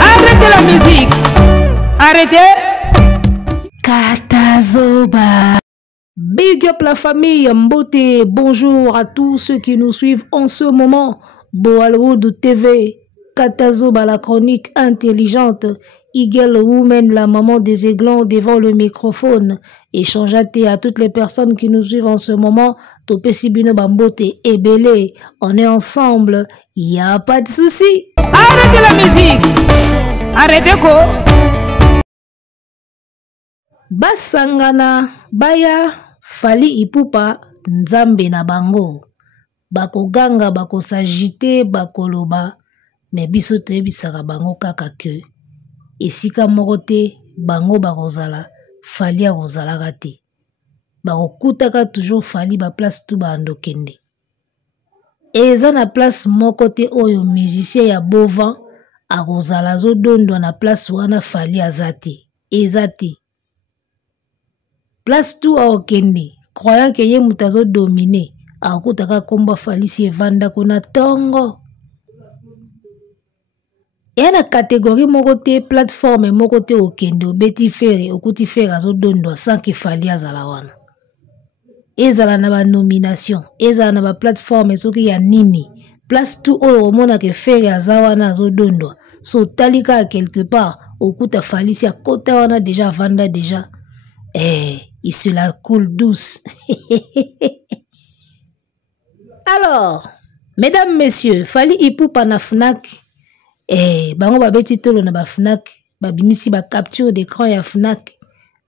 Arrêtez la musique. Arrêtez. Katazoba. Big up la famille Mbote. Bonjour à tous ceux qui nous suivent en ce moment. Boalwood TV. Katazoba, la chronique intelligente. Eagle Woman, la maman des aiglons devant le microphone. Échangeaté à toutes les personnes qui nous suivent en ce moment. Topé Sibino Bambote et Belé. On est ensemble. Y a pas de souci. Arrêtez la musique. Arrêtez quoi? Basangana Baya Fally Ipupa Nzambe na bango. Bako ganga bako sagite bako loba. Mais biso toyebisaka bango kaka ke. Esika moko te bango bakozala Fally akozalaka te. Bakokutaka toujours Fally ba place tout bando kende. Eza na place moko te oyo musicien ya Bovan akozala zo dondwa na place wana Fally azate. Eza te. Place tout aokende. Croyant que ye mutazo dominer. Akutaka komba Fally si evanda kuna tongo. Et na catégorie moko te plateforme moko te okende obeti fere okuti fere azo dondwa sans que Fally azala wana. Ezala na ba nomination, ezala na ba plateforme soki ya nini. Place tout oyo omona ke fere aza wana azo dondwa. So talika quelque part okuta Fally si akota wana déjà vanda déjà. Il se la coule douce. Alors, mesdames, messieurs, Fally Ipupa na Fnac. Bango babeti tolo na ba Fnac. Babimisi ba capture d'écran ya Fnac.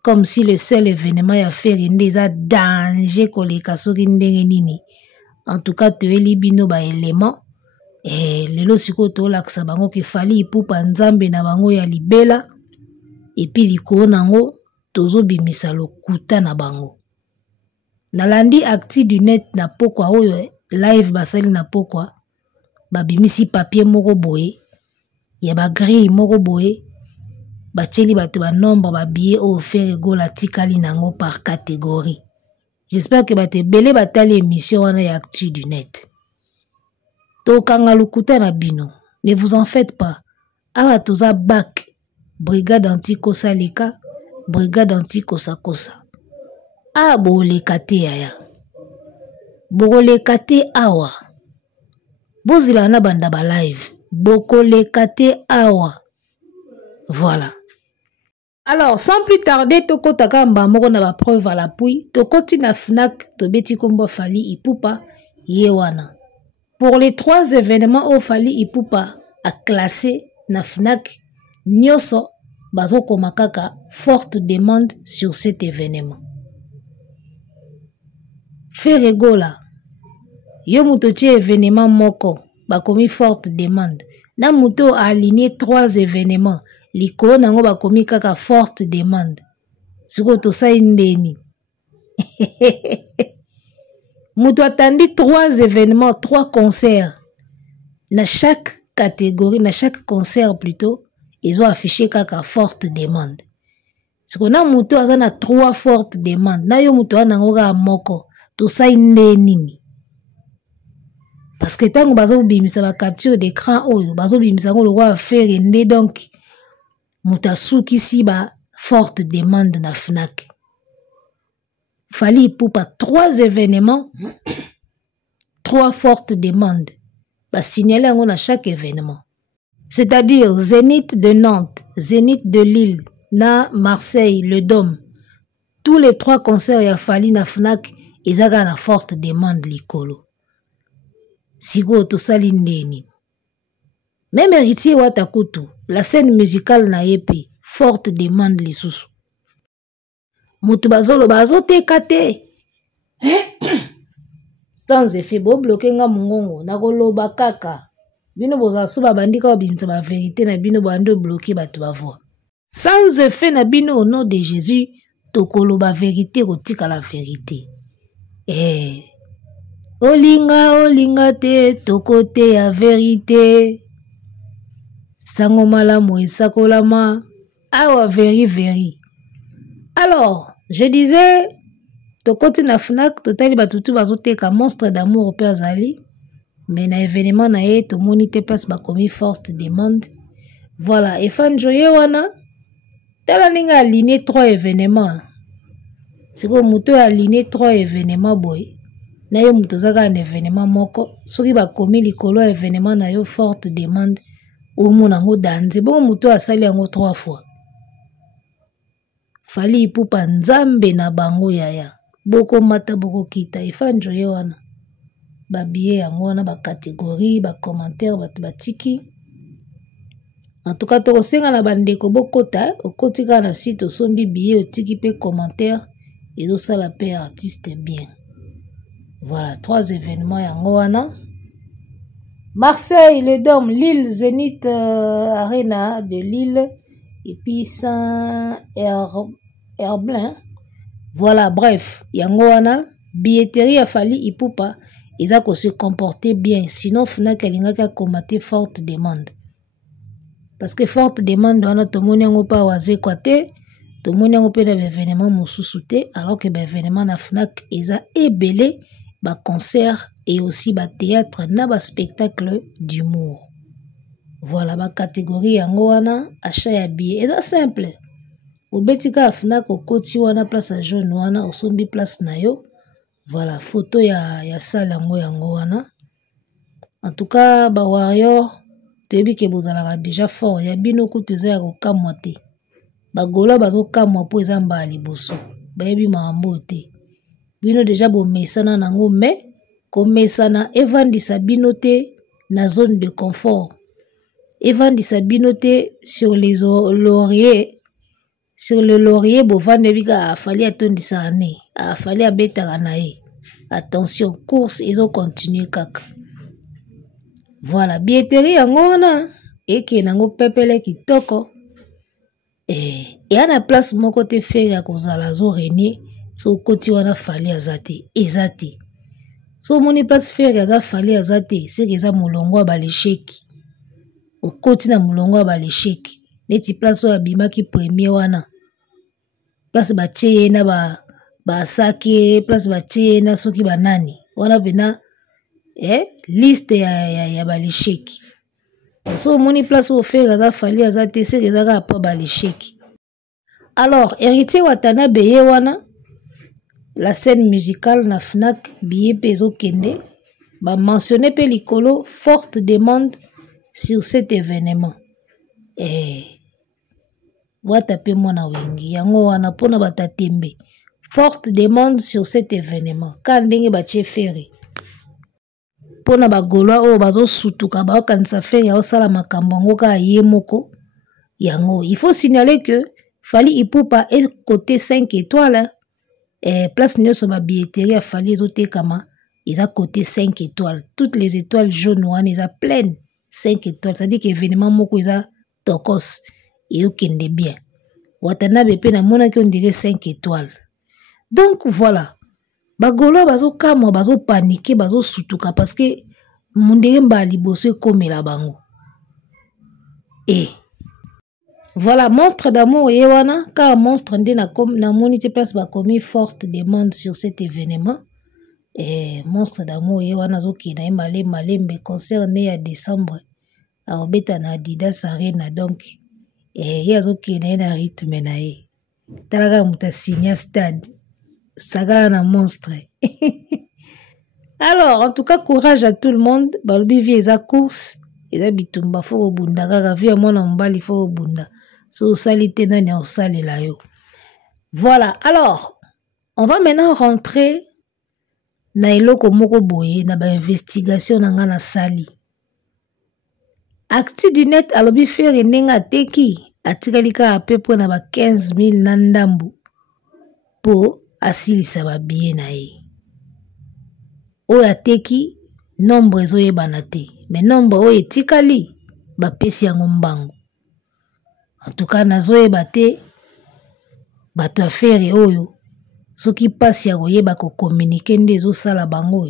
Comme si le seul événement ya faire ndeza danger koleka soki ndenge nini. En tout cas, toeli bino ba élément. Lelo siko to laksa bango ke Fally Ipupa Nzambe na bango ya libela. Et puis likolo nango tozo bimisa lokuta na bango. Nalandi acti du net na pokwa oyo live basali na pokwa. Babimisi papier moko boye. Ya ba grille moko boye. Batieli bato ba nombre ba billet offert gola tikali nango par catégorie. J'espère que bate belé batali émission wana ya actu du net. To kanga lokuta na bino. Ne vous en faites pas. Awa toza bac. Brigade anti-kosa leka. Brigade anti-kosa kosa. Ah boleka te yaya. Boleka te awa. Bozila na banda ba live. Bokoleka te awa. Voilà. Alors, sans plus tarder, toko takamba moko na ba preuve à l'appui, tokoti na Fnac, tobeti kombo Fally Ipupa, yewana. Pour les 3 événements où Fally Ipupa a classé na Fnac, nyoso bazo komakaka forte demande sur cet événement. Feregola, yo mutochi événement moko, bakomi forte demande. Na muto a aligné 3 événements. Liko nango bakomi kaka forte demande. Siko tosai ndeni. Muto atandi 3 événements, 3 concerts. Na chaque catégorie, na chaque concert plutôt, ils ont affiché kaka forte demande. Siko na muto azana 3 fortes demandes. Na yo muto anango ka moko. Tosai ndeni. Parce que tango bazo bimisa ba capture d'écran oyo, bazo bimisa ngo lokwa faire ndé donc. Moutasuki si ba forte demande na Fnac. Fally Ipupa 3 événements, 3 fortes demandes. Ba signaler en à chaque événement. C'est-à-dire Zénith de Nantes, Zénith de Lille, na Marseille, le Dôme. Tous les 3 concerts ya Fally na Fnac, ils aga na forte demande likolo. Sigo to salindeni. Même héritier Watakutu, la scène musicale na yepe, forte demande les sous. Moutubazolo bazo te kate. Sans effet, bo bloqué nga mungongo, na koloba kaka. Bino boza suba bandika wa bimsa ba vérité na bino bando bloqué batu ba voix. Sans effet na bino au nom de Jésus, to koloba vérité kotika la vérité. Olinga te, tokote ya vérité. Sango malamu esakolama. Awa very. Alors, je disais, tokoti na Fnac, totali batutu bazoteka monstre d'amour au Père Zali. mais na événement na ye tomoni te place bakomi forte demande. Voilà, et fanjoye wana tala ninga aligné 3 événements. C'est comme muto aligné 3 événements boy. Na yo muto zaka un événement moko, soki bakomi likolo événement na yo forte demande ou mona ngo danze bon muto asali yango 3 fois. Fali Ipupa nzambe na bango yaya. Boko mata boko kita ifanjoye wana. Ba billet yango wana ba catégorie, ba commentaire batu batiki. En tout cas to senga na bandeko bokota, okotika na site osombi billet otiki pe commentaire et ça la paix artiste bien. Voilà, 3 événements yango wana. Marseille, le Dôme, Lille, Zénith Arena de Lille et puis Saint-Herblain. Voilà, bref, yango wana billetterie a Fali Ipupa, ils ont se comporter bien, sinon Fnac elingaka komater forte demande. Parce que forte demande wana tomoni yango pa waze kwate, tomoni yango pe na événement mosusu te, alors que ba événement na Fnac eza ebele ba concert et aussi ba théâtre na ba spectacle d'humour. Voilà ba catégorie yango wana achat ya billet eza simple. Obetika Fnac okoti wana place à jaune wana osombi place na yo. Voilà photo ya salle yango wana. En tout cas ba warrior tebi ke bozalaka déjà fort ya bino kutu ya kokamwa te. Ba gola bazo kamwa po eza mba liboso. Bayebi maambo te. Bino déjà bo mesana nango mais komesana evandisa bino te na zone de confort. Evandisa bino te sur les lauriers. Sur le laurier bovande bika fali atondisa ane. Fali abetaka na ye. Attention, course ils ont continué kaka. Voilà, billetterie yango wana eke nango pepele kitoko. Et na place moko te faire ya kozala zo renier so koti wana Fali azate ezate. So moni place faire ya Fali azate c'est que za mulongo ya balesheki. Okoti na mulongo ya balesheki. Neti place oya bimaki premier wana. Place batie na ba sake, place batie na soki banani. Wana bena liste ya balesheki. So moni place au faire za Fali azate c'est que za pa balesheki. Alors, héritier Watanabe ye wana la scène musicale na Fnac billet peso kende ba mentionné pe likolo forte demande sur cet événement. Wata pe mona wengi yango wana pona batatembe forte demande sur cet événement ka ndenge batie fere pona bagolwa o bazo sutuka ba kanisa fere ya osala makambo ngo ka ye moko yango. Il faut signaler que Fali Ipupa est côté 5 étoiles. Place nyonso ba billetterie a Fali ezotekama eza côté 5 étoiles. Toutes les étoiles jaunes wana eza pleines 5 étoiles. C'est-à-dire que événement moko eza tokos et okende bien. Watanabe pe na mona ki on dirait 5 étoiles. Donc voilà. Bagolo bazo kamwa bazo paniquer bazo sutuka parce que mundere mba liboso ekomela bango. Voilà, monstre d'amour yewana, car monstre nde na monite place ba commis forte demande sur cet événement. Monstre d'amour yewana zoki na malembe concert né à décembre. A obeta na Adidas Arena donc yazoki na rythme na ye. Talaga muta signa stade. Saga na monstre. Alors, en tout cas, courage à tout le monde. Balbi vie eza course. Eza bitumba fo bunda kaka vie mona mbali fo bunda. So salite nani o salela yo. Voilà. Alors, on va maintenant rentrer na eloko moko boye na ba investigation na nga na sali. Actu du net alobi faire nenga teki atikalika apepo na ba 15,000 na ndambu po asilisa ba billet na ye. Oyo ateki nombre ezoyebana te, mais nombre oyo etikali bapesi yango mbango. En tout cas nazoyeba te bato affaire oyo soki pasi ya koyeba ko communiquer nde ezosala bango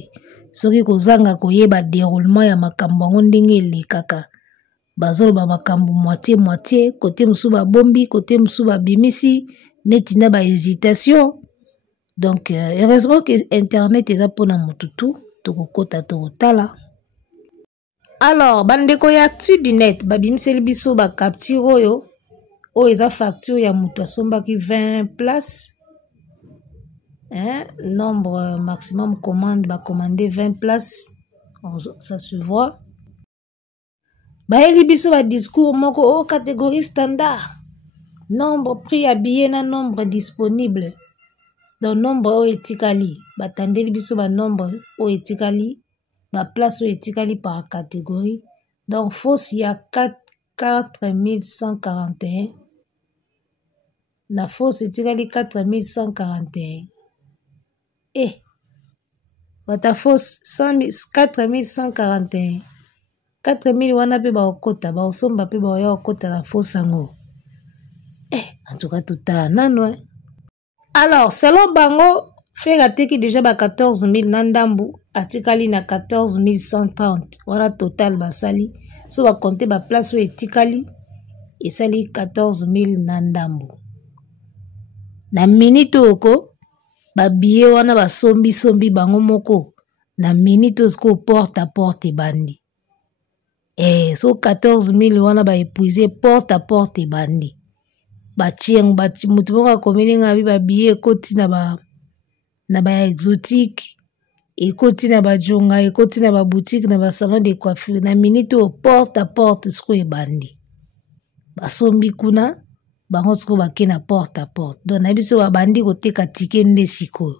soki kozanga koyeba déroulement ya makambo yango ndenge elekaka bazoloba makambo moitié côté musu bombi côté musu bimisi neti na ba hésitation. Donc heureusement que internet eza pona mututu tokokota tokotala Alors, bandeko ya actu du net, babimiseli biso ba capture oyo eza facture ya mutu asombaki 20 places. Hein? Nombre maximum commande, commandé 20 places. Ça se voit. Baeli biso ba discours moko catégorie standard. Nombre prix à billet na nombre disponible. Donc nombre etikali. Batandeli biso ba nombre etikali. Ma place etikali par catégorie. Donc fausse il y a 4141. La fausse etikali 4141. Bata fausse 4141. 4000 wana pe ba okota ba osomba pe ba ya okota na fausse ango. En tout cas tout à nano. Alors selon bango faire ateki déjà ba 14000 nandambu atikali na 14130 wana total basali so ba compter ba place etikali esali 14000 nandambu. Na minute oko ba billet wana ba sombi bango moko na minute osko porte à porte bandi. So 14000 wana ba épuisé porte à porte bandi. Batieng mutu moko akomeli ngabi ba billet ekoti na ba exotique, ekoti na ba jonga, ekoti na ba boutique na ba salon de coiffure na minute au porte à porte sko ebandi. Basombi kuna bango sko bake na porte à porte. Donc na biso ba bandi koteka ticket nde siko.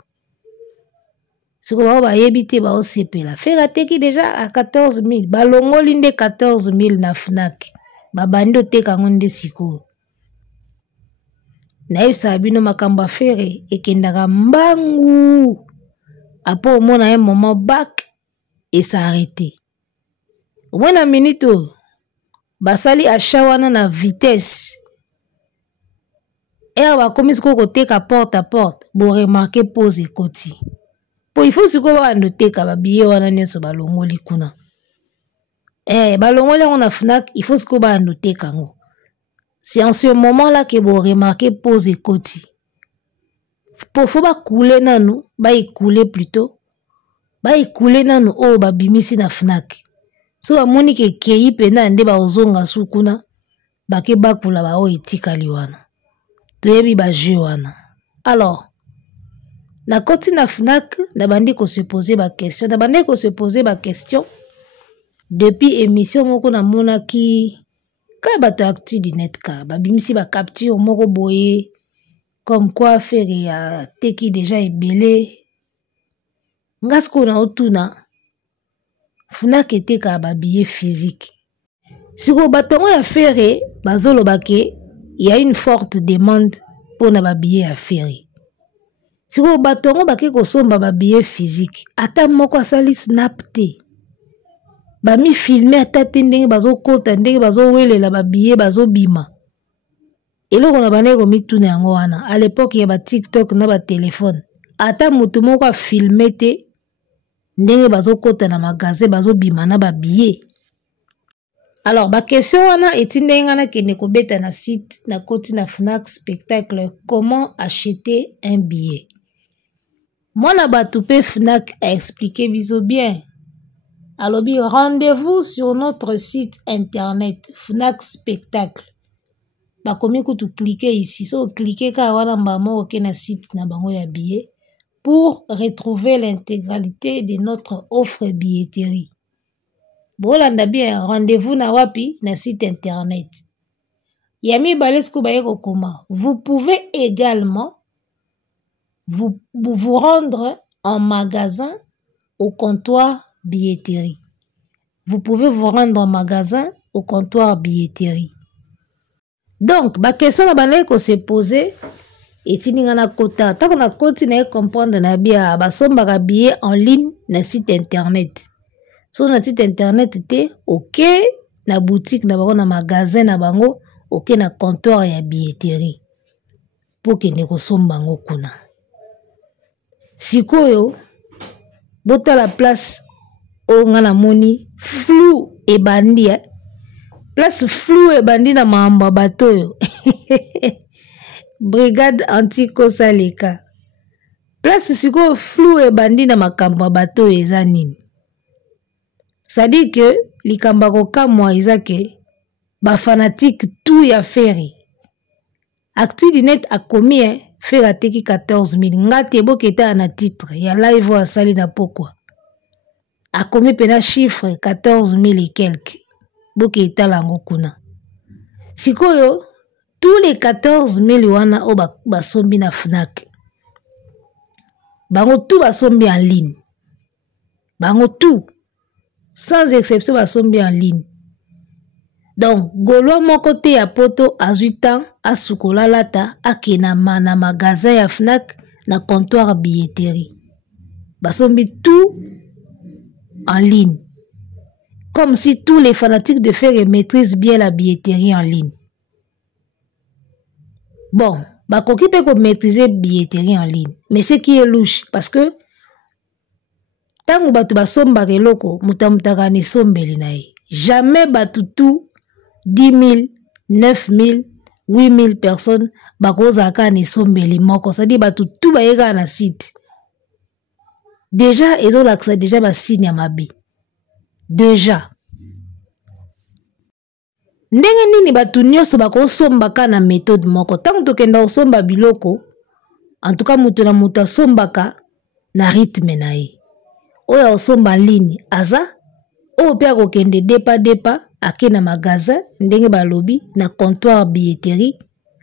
Siko ba yebite ba osepela. Fera teki déjà à 14000, balongoli nde 14000 na Fnac. Ba bandi oteka ngonde siko. Naïf bino makambo affaire ekendaka mbangu. Après au moins un moment bac et s'arrêter. Au moins la minute basali achat wana na vitesse. Et ba komi siko koteka porte à porte, bo remarquer pose ekoti. Po il faut siko ba ndoteka ba billet wana nyeso balongoli kuna. Balongoli on a Fnac, il faut siko ba ndoteka ngo. C'est en ce moment-là que vous remarquez pose et côté. Faut pas couler nanou, ba couler plutôt. Ba couler nanou o ba bimisi na Fnac. So ba moni ke kei pena nde ba ozonga sukuna, ba ke ba kula ba o etikali wana. Toyebi ba jeu wana. Alors, na koti na Fnac, na bandi ko se poser ba question, na bandi ko se poser ba question depuis émission moko na mona ki quand bato actu du net ka babimisi ba capture moko boye comme quoi faire ya teki déjà ebele ngasko na otuna Fnac eteka ba billet physique siko batongo ya faire bazolo bake il y a une forte demande pour na ba billet ya faire siko batongo bake kosomba ba billet physique ata moko asali snap te ba mi filmer atate ndenge bazo kota ndenge bazo welela ba billet bazo bima eloko na baneko mituna yango wana à l'époque ya ba TikTok na ba téléphone ata mutu moko a filmer te ndenge bazo kota na magasin bazo bima na ba billet. Alors ba question wana etindenga na kene ko beta na site na koti na Fnac spectacle comment acheter un billet. Mona batupe Fnac a expliqué biso bien. Alors, rendez-vous sur notre site internet Fnac Spectacle. Bah, comme tu cliques ici, so cliquez quand on a maman na site na bango ya billet pour retrouver l'intégralité de notre offre billetterie. Bon, là, bien rendez-vous na wapi na site internet. Yami balesko bayeko koma. Vous pouvez également vous rendre en magasin au comptoir billetterie. Vous pouvez vous rendre en magasin au comptoir billetterie. Donc, ma question na banane ko se poser et tininga na kota. Tant qu'on a continué à comprendre na bia basomba ka billet en ligne na site internet. Sur na site internet te OK na boutique na bango na magasin na bango OK na comptoir ya billetterie. Pour que ne kosomba ngo kuna. Sikoyo bota la place o ngana moni flou e bandi place flou e bandi na maamba bato brigade anti-kosa leka place siko flou e bandi na makambo bato eza nini. Ça dit que likamba kokamwa ezake ba fanatique tout ya Ferry. Actu du net a commis Ferry ateki 14 000 ngati boketa na titre ya live wa sali na pokwa. A commis pena chiffre 14 000 et quelques. Boketa lango kuna. Sikoyo tous les 14 000 wana o basombi na Fnac. Bango tout basombi en ligne. Bango tout sans exception basombi en ligne. Donc Gaulois mon côté à poto à 8 ans à sukola lata à kenama na magasin ya Fnac na comptoir billetterie. Basombi tout en ligne. Comme si tous les fanatiques de Ferry maîtrisent bien la billetterie en ligne. Bon, bakoki peut maîtriser billetterie en ligne. Mais ce qui est louche, parce que tant que batu basomba keloko, mutamutaka ni sombeli na ye. Jamais batu tout 10 000, 9 000, 8 000 personnes bakozaka ni sombeli moko. Ça dit batu tout baeka na site. Déjà, ils ont l'accès déjà ba signe à mabi. Déjà. Ndenge nini batu nyonso bakosombaka na méthode moko. Tant tokenda osomba biloko, en tout cas mutu na mutu asombaka na rythme na ye. Oya osomba ligne aza, o pe akokende depa ake na magasin ndenge balobi na comptoir billetterie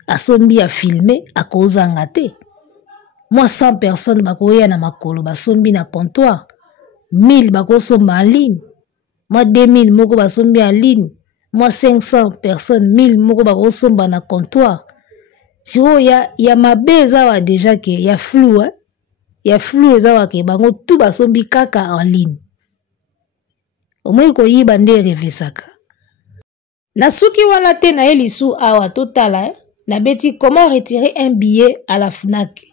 asombi a filmer akozanga te. Moi 100 personnes bakoya na makolo basombi na comptoir, 1000 bakosomba en ligne. Moi 2000 moko basombi en ligne. Moi 500 personnes, 1000 moko bakosomba na comptoir. Si o ya mabeza wa déjà que ya flou hein. Ya flou ezawa ke bango tout basombi kaka en ligne. Omoi ko yiba nde revesaka. Na suki wana te na elisu awa totala na beti comment retirer un billet à la Fnac.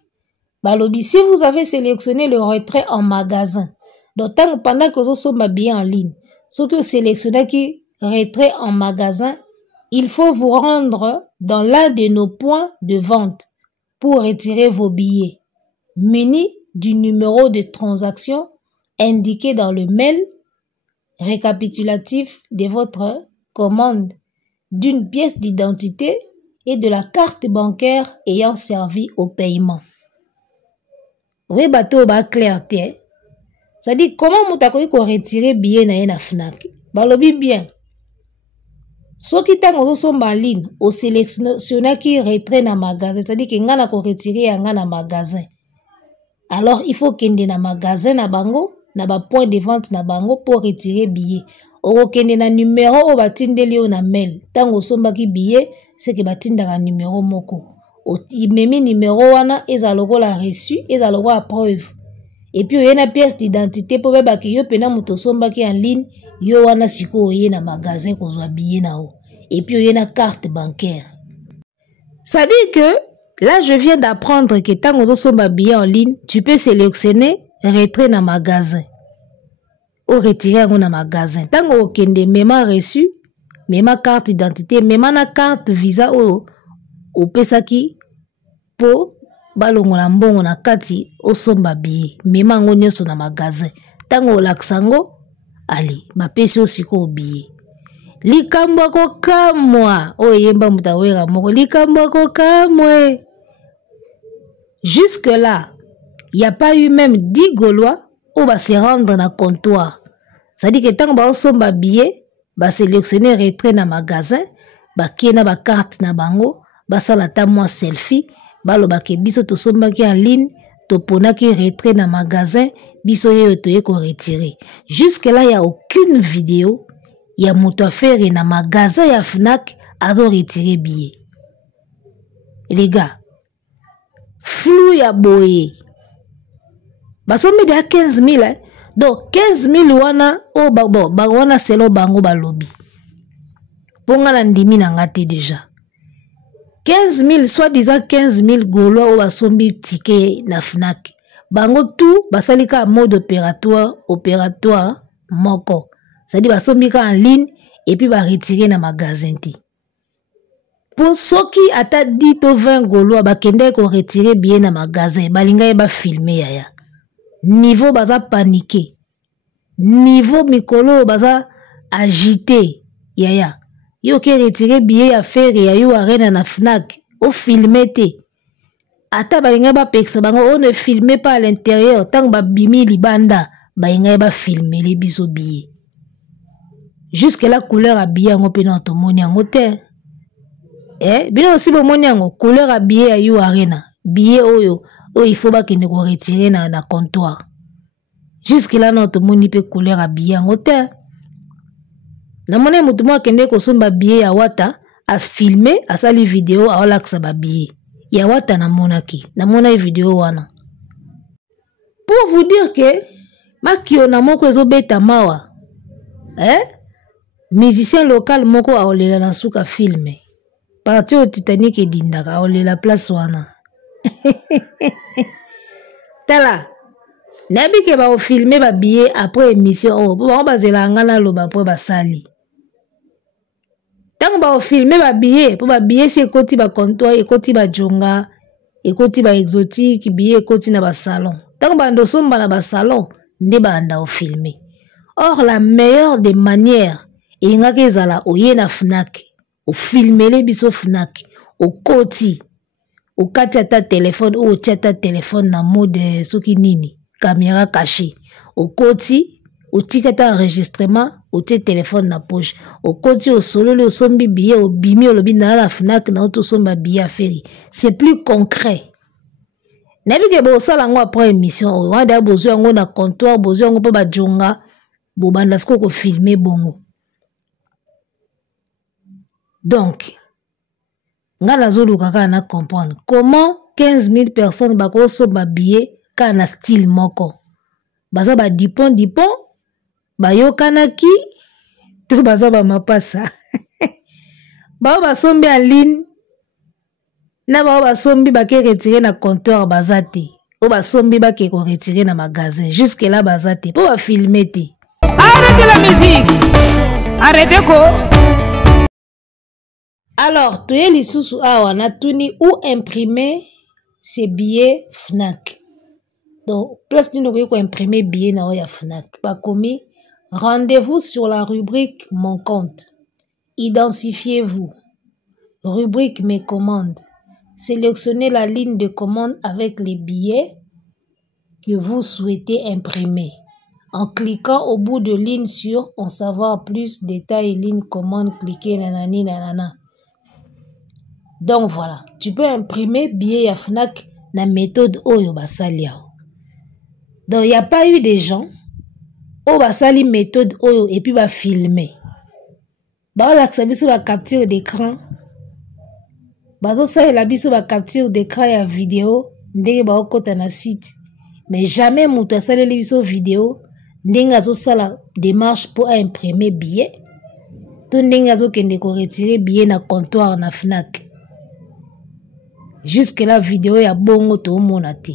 Balobi si vous avez sélectionné le retrait en magasin. Donc pendant que vous sommes billet en ligne, ce que vous sélectionnez qui retrait en magasin, il faut vous rendre dans l'un de nos points de vente pour retirer vos billets. Muni du numéro de transaction indiqué dans le mail récapitulatif de votre commande, d'une pièce d'identité et de la carte bancaire ayant servi au paiement. Oui, bateau ba clarté. Ça dit comment mutakoyi ko retirer billet na na Fnac. Balobi bien. Soki tango somba en ligne, au sélectionner qui retrait na magasin, c'est-à-dire que ngana ko retirer nga na magasin. Alors il faut kende na magasin na bango, na ba point de vente na bango pour retirer billet. Oko kende na numéro o batindeli o na mail. Tango somba ki billet, c'est que batindaka numéro moko. O memi numéro wana ezaloko la reçu, ezaloko la preuve. Et puis il y a une pièce d'identité pour beba ki yo pena muto somba ki en ligne, yo wana siko oye na magasin kozwa billet na o. Et puis il y a une carte bancaire. Ça dit que là, je viens d'apprendre que tant que tu as billet en ligne, tu peux sélectionner retrait dans magasin ou retirer dans magasin. Tant que tu as même reçu, même carte d'identité, même na carte visa ou pesaki pour balongola mbongo na kati o somba billet, même ngonyo so na magasin. Tant que laksango, allez, ba pesi osiko billet. Likambo ko kamwa o yemba mutawera moko likambo ko kamwe. Jusque-là, il n'y a pas eu même 10 Gaulois où va se rendre dans le comptoir. C'est-à-dire que tant que vous avez un billet, vous sélectionnez retrait dans le magasin, vous avez une carte dans bango, vous avez un selfie, vous avez en ligne, vous avez un retrait dans le magasin, vous avez retiré. Jusque-là, il n'y a aucune vidéo, il y a un faire dans le magasin, il y a Fnac, à retirer billet. Les gars, flou ya boye. Basombi de 15 000 hein. Donc 15 000 wana o babo ba wana selo bango balobi. Ponga na ndimi na ngati déjà. 15 000 soit disant 15 000 Gaulois o basombi ticket na Fnac. Bango tout basalika mode opératoire moko. C'est-à-dire basombi ka en ligne et puis ba retirer na magasin ti. Pour ceux qui ata 10 ou 20 Gaulois bakende ko retirer bien na magasin, balinga ba filmer yaya. Niveau baza paniqué. Niveau mikolo baza agité yaya yo ke retirer billet ya faire ya yo arena na Fnac o filmer te ata balinga ba peksa bango on ne filme pas à l'intérieur tant ba bimi libanda balinga ba filmer les biso billet jusque la couleur à billet ngo pena to moni ngo te bien aussi bo moni ngo couleur à billet ya yo arena billet oyo il faut ba kende ko retirer na comptoir jusque là notre moni pe couleur à billet ngo te na moni mutu mo kende ko somba billet ya wata as filmer asali vidéo a olaksa ba billet ya wata na mona vidéo wana pour vous dire que makio na moko ezo beta mawa musicien local moko a olela na suka filme parti au Titanic edindaka a olela place wana tala nabi ke ba o filmer ba billet après émission ba bazela ngana loba après basali tant ba o filmer ba billet pour ba billet c'est koti ba comptoir et koti ba jonga et koti ba exotique billet koti na ba salon tant ba ndo somba na ba salon nde ba anda o filmer or la meilleure des manières et nga kezala oye na Fnac o filmer les biso Fnac o koti o kati ta téléphone ou ta téléphone na mode soki nini caméra cachée au koti au ticket enregistrement au téléphone na poche au koti au solo le sombi billet au bimi au lobi na la Fnac na auto somba billet à ferry c'est plus concret nabi ke bo sala ngo après émission o wanda bozo ngo na comptoir bozo ngo pa ba jonga bo banda sko ko filmer bongo donc nga nazolu kaka na comprendre comment 15 000 personnes bako somba billet kana style moko baza ba dipon bayokanaki to baza ba mapasa ba sombi en ligne na ba sombi ba ke retirer na comptoir bazate o ba sombi ba ke ko retirer na magasin jusque là bazate pour ba filmer te. Arrêtez la musique, arrêtez quoi. Alors tu es lisusu awa na tuni ou imprimer ces billets Fnac. Donc, plus nous avons imprimé billet na ya Fnac. Pas commis, rendez-vous sur la rubrique Mon compte. Identifiez-vous. Rubrique Mes commandes. Sélectionnez la ligne de commande avec les billets que vous souhaitez imprimer. En cliquant au bout de ligne sur En savoir plus, détails, ligne commande, cliquez nanani nanana. Donc voilà, tu peux imprimer billet ya Fnac na méthode Oyo Basalia. Donc, il n'y a pas eu des gens qui ont sali méthode oyo et puis va filmer. Bah la biso va capture d'écran. Bazo ça la biso va capture d'écran et vidéo ndenge ba okota na site. Mais jamais muto sali la biso vidéo ndenge azo sala démarche pour imprimer billet. To ndenge azo kende ko retirer billet na comptoir na Fnac. Jusque la vidéo ya bongo to mona te.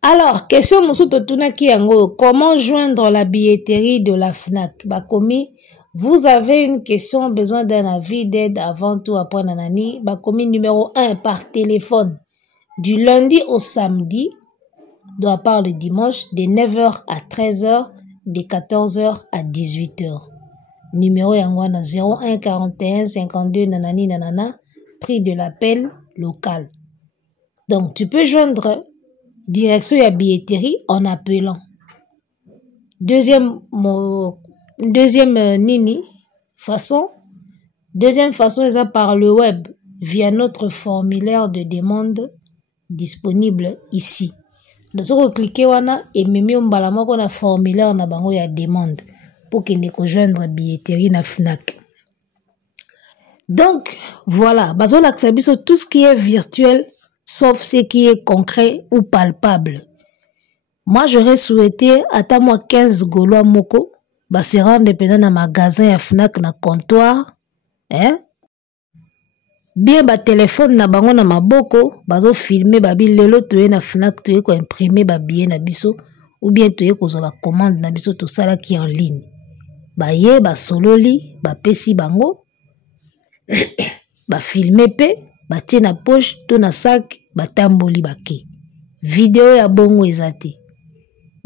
Alors, question Moussoto Tunaki Yango, comment joindre la billetterie de la Fnac? Bakomi, vous avez une question, besoin d'un avis, d'aide avant tout après nanani. Bakomi numéro 1 par téléphone, du lundi au samedi, doit part le dimanche, de 9h à 13h, de 14h à 18h. Numéro Yangwana 01 41 52 nanani nanana, prix de l'appel local. Donc, tu peux joindre direction à billetterie en appelant. Deuxième façon, c'est par le web via notre formulaire de demande disponible ici. Donc, si vous cliquez wana et même on a un formulaire na bango ya demande pour que ne rejoindre billetterie na Fnac. Donc, voilà, tout ce qui est virtuel, sauf ce qui est concret ou palpable. Moi, j'aurais souhaité, à moi 15 Gaulois Moko, se rendre pendant un magasin à Fnac na comptoir, bien téléphone na bango na maboko, bazo filmer babi lelo toye na Fnac toye ko imprimer babillet na biso, ou bien toye ko zo ba commande na biso to sala ki en ligne. Baye sololi, pesi bango, ba filmer pe ba tie na poche to na sac ba tamboli bake video ya bongo ezate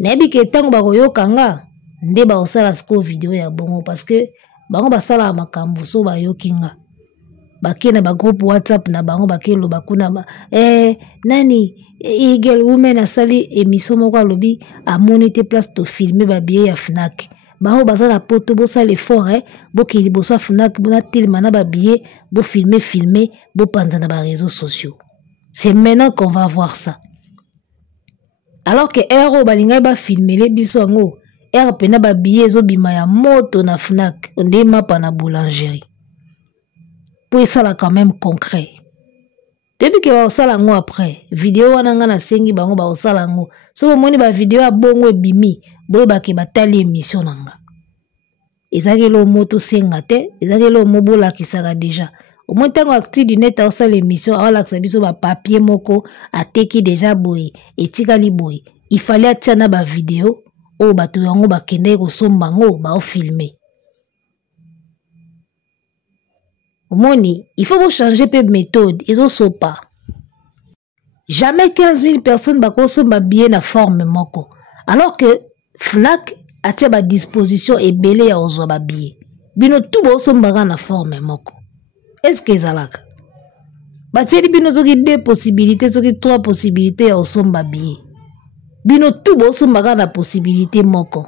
nayebi ke tango bakoyokanga nde bakosala siko video ya bongo parce que bango basala makambo so bayokinga bake na bagroupe WhatsApp na bango bakeloba kuna nani Eagle Women asali émission moko alobi amoni te place to filmer babillet ya Fnac bango basala poto bosala effort bokili boso Fnac bona telema na babillet bo filmer bo panza na ba réseaux sociaux. C'est maintenant qu'on va voir ça. Alors que ero balinga ba filmer les biso ngo ero pena babillet ezobima ya moto na Fnac onde mapa na boulangerie. Pour ça là quand même concret. Depuis que ba sala ngo après vidéo wana nga na sengi bango ba sala ngo so moni ba vidéo ya bongo ebimi boye ba ke batali émission nanga. Ezaki lo moto senga te ezaki lo mobola kisaka déjà. Au moins tango acti du net a sala émission ala ka biso ba papier moko ateki déjà boye etikali boye. Il fallait atia na ba vidéo o bato yango ba kende ko somba ngo ba o filmer. Moni, il faut changer peu de méthode, ils ont pas. Jamais 15 000 personnes sont bien na forme moko. Alors que Fnac a à disposition et belé à ozoba billet. Bino tout bo sont na forme moko. Est-ce que zalaka? Batieli bino zoki 2 possibilités, zoki 3 possibilités à osomba billet. Bino tout bo sont na possibilité moko.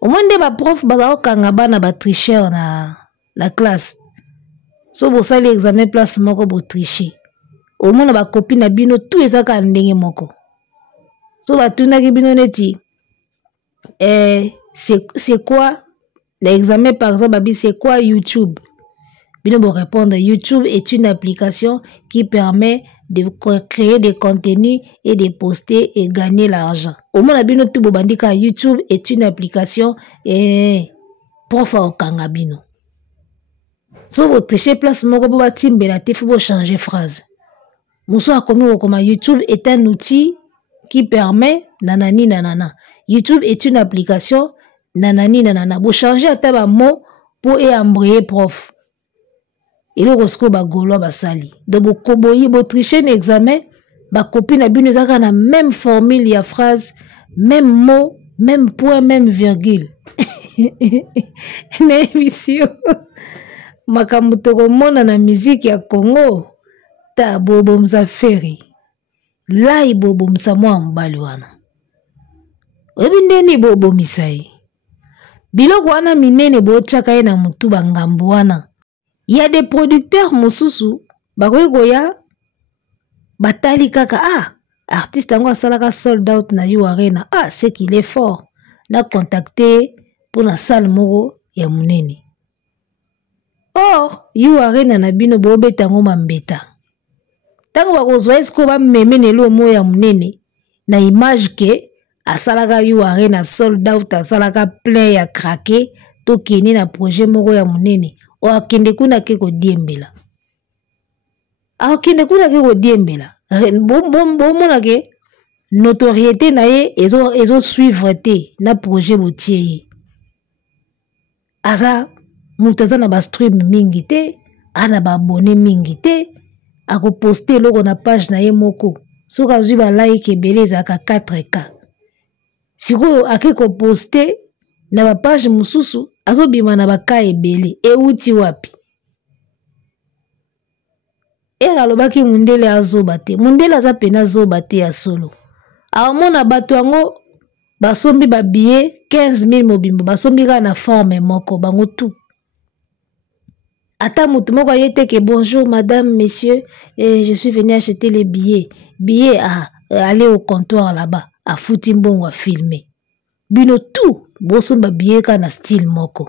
Au moins de ba prof bazao kangaba na ba tricheur na classe. So bo sali examen place moko bo tricher. Au moins ba copine na bino tout ezaka ndenge moko. So ba tuna ki bino neti c'est quoi l'examen par exemple c'est quoi YouTube? Bino bo répondre YouTube est une application qui permet de créer des contenus et de poster et gagner l'argent. Au moins bino tout bo bandika YouTube est une application prof au kangabino. So vous tricher place moko bo batimbe la te faut changer phrase. Mousso a commis comme YouTube est un outil qui permet nanani nanana. YouTube est une application nanani nanana. Vous changez à table mot pour embrayer prof. Et le rosco ba golo ba sali. Donc vous koboyi vous tricher un examen ba copine na bino zaka na même formule ya phrase, même mot, même point, même virgule. Ne visio. Makambo tokomona na musique ya Congo ta bobo mzaferi lai bobo msamwa mbali wana oyebi ndeni bobo misai biloko wana minene bochaka ye na mutu bangambo wana ya des producteurs mosusu bakoki koya batali kaka artiste yango asalaka sold out na yo arena c'est qu'il est fort na contacter pour na salle moko ya munene. Or, you arena na bino bobe tango mambeta. Tango bakozwa esko ba memene lo moya munene na image ke asalaka you arena sold out asalaka plein ya craqué to kini na projet moko ya munene o akende kuna ke ko diembela. Akende kuna ke ko diembela. Mona ke notoriété na ye ezo suivre te na projet botier. Asa mutaza na ba stream mingi te ana ba abonné mingi te ako poster loko na page na ye moko soka zwi ba like ebele ka 4K siko akeko poster na ba page mususu azobima na ba ka ebele euti wapi alobaki mundele azoba te mundele aza pena azoba te ya solo amona bato yango basombi ba billet 15 000 mobimbo basombi ka na forme moko bango tout. Ata mutu moko ayete que bonjour madame, messieurs, je suis venu acheter les billets. Billets à aller au comptoir là-bas, à Foutimbongo à filmer. Bino tout, boson ba billet ka na style moko.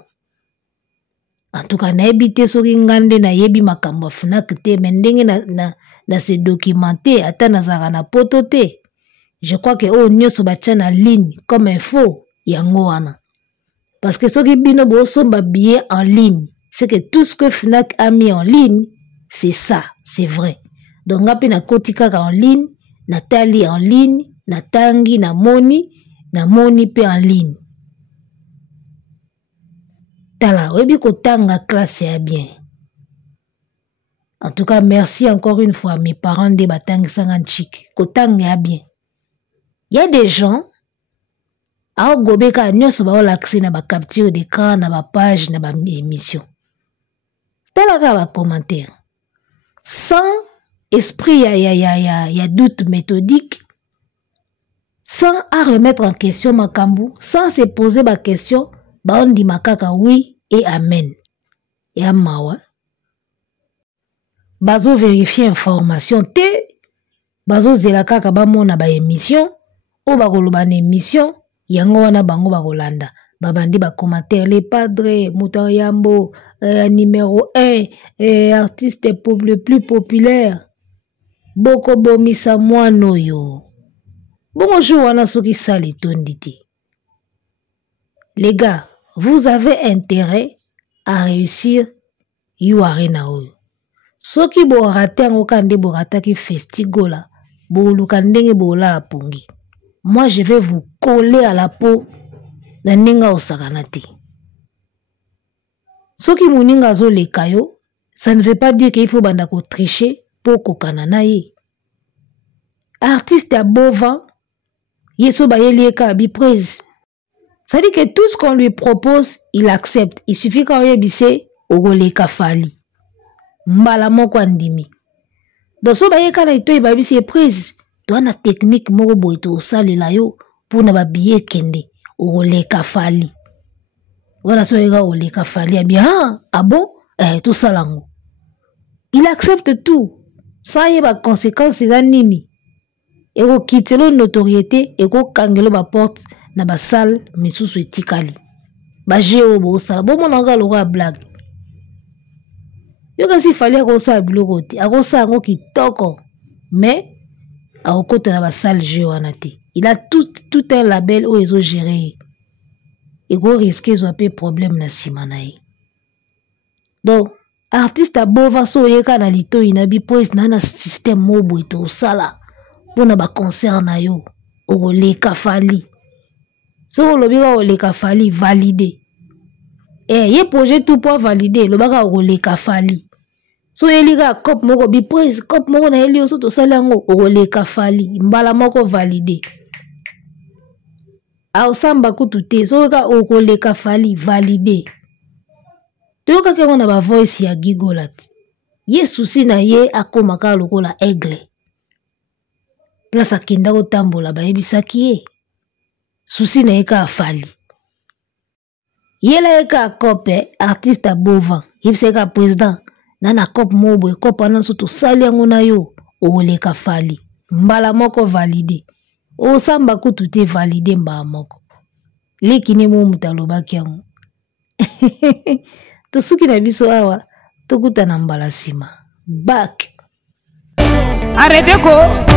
En tout cas, na ebité soki ngande na yebi makambo Fnac te, mendenge na se documenter, ata na zara na poto te. Je crois que o nyoso batia na ligne comme info yango wana. Parce que soki bino boson ba billet en ligne. C'est que tout ce que Fnac a mis en ligne, c'est ça, c'est vrai. Donc, ngapi na kotika en ligne, Nathalie en ligne, Natangi na moni pe en ligne. Tala, webi kotanga classe ya bien. En tout cas, merci encore une fois à mes parents de batang sanganchik. Kotanga ya bien. Il y a des gens, a gobeka nyonso ba l'accès na ba capture d'écran na ba page na ba émission. Talaka ba commentaire. Sans esprit ya doute méthodique, sans à remettre en question makambu, sans se poser ma question, ba on dit makaka oui et amen. Et amawa. Bazo vérifier information te, bazo zelaka ka ba mona ba émission, ou ba koloba na émission, yango wana bango ba kolanda. Babandi ba commentaire les padres, Mouta Yambo, numéro 1, artiste le plus populaire. Boko bomisa mwano yo. Bonjour, wana soki sali tonditi. Les gars, vous avez intérêt à réussir you arena oyo. Soki bo raté ngokande bo rataki festigola, bo lukandenge bo la pongi. Moi je vais vous coller à la peau na ninga osakanati. Soki muninga zo le kayo, ça ne veut pas dire qu'il faut banda ko tricher pour kokana na ye. Artiste à beau vent, yeso ba yeli ka bi praise. Ça dit que tout ce qu'on lui propose, il accepte. Il suffit qu'on yebise ogole kafali. Mbala moko andimi. Donc so ba yeka na ito ba bise praise, to na technique moko boy to salela yo pour na ba billet kende ogole kafali. Voilà so yeka ogole kafali bien. Ah bon? Tout ça lango. Il accepte tout. Sans yeba conséquences za nini. Et ko kitelo notoriété et ko kangelo ba porte na ba salle misusu etikali. Ba jeo bo sala bo monanga loka blague. Yo kasi fallait ko sa biloko te. Ako sa ngo kitoko. Mais a okota na ba salle jeo anate. Il a tout un label où ils ont géré. Et go risquer zo pe problème na simanae. Donc artiste a bova so yeka na lito inabi poise na système mobo to sala. Pona ba concert na yo ogole kafali. So lobi ka ogole kafali validé. Ye projet tout pour valider lo baka ogole kafali. So yelika cop moko bi praise cop moko na yeli oso to salango ogole kafali mbala moko validé. A osamba kutute so ka ogole kafali validé. To ka ke na ba voice ya gigolat. Ye souci na ye akomaka lokola aigle. Place à kenda ko tambola ba yebisaki ye. Souci na eka afali. Yela eka kope artiste à Bovan. Yebiseka président nana kop mobo kop ana so to sali yango na yo ogole kafali. Mbala moko validé. O samba kutu te validé mbala moko. Leki ne mo mutalobaki yango. To suki na biso awa to kuta na mbala sima. Back. Arrêtez ko.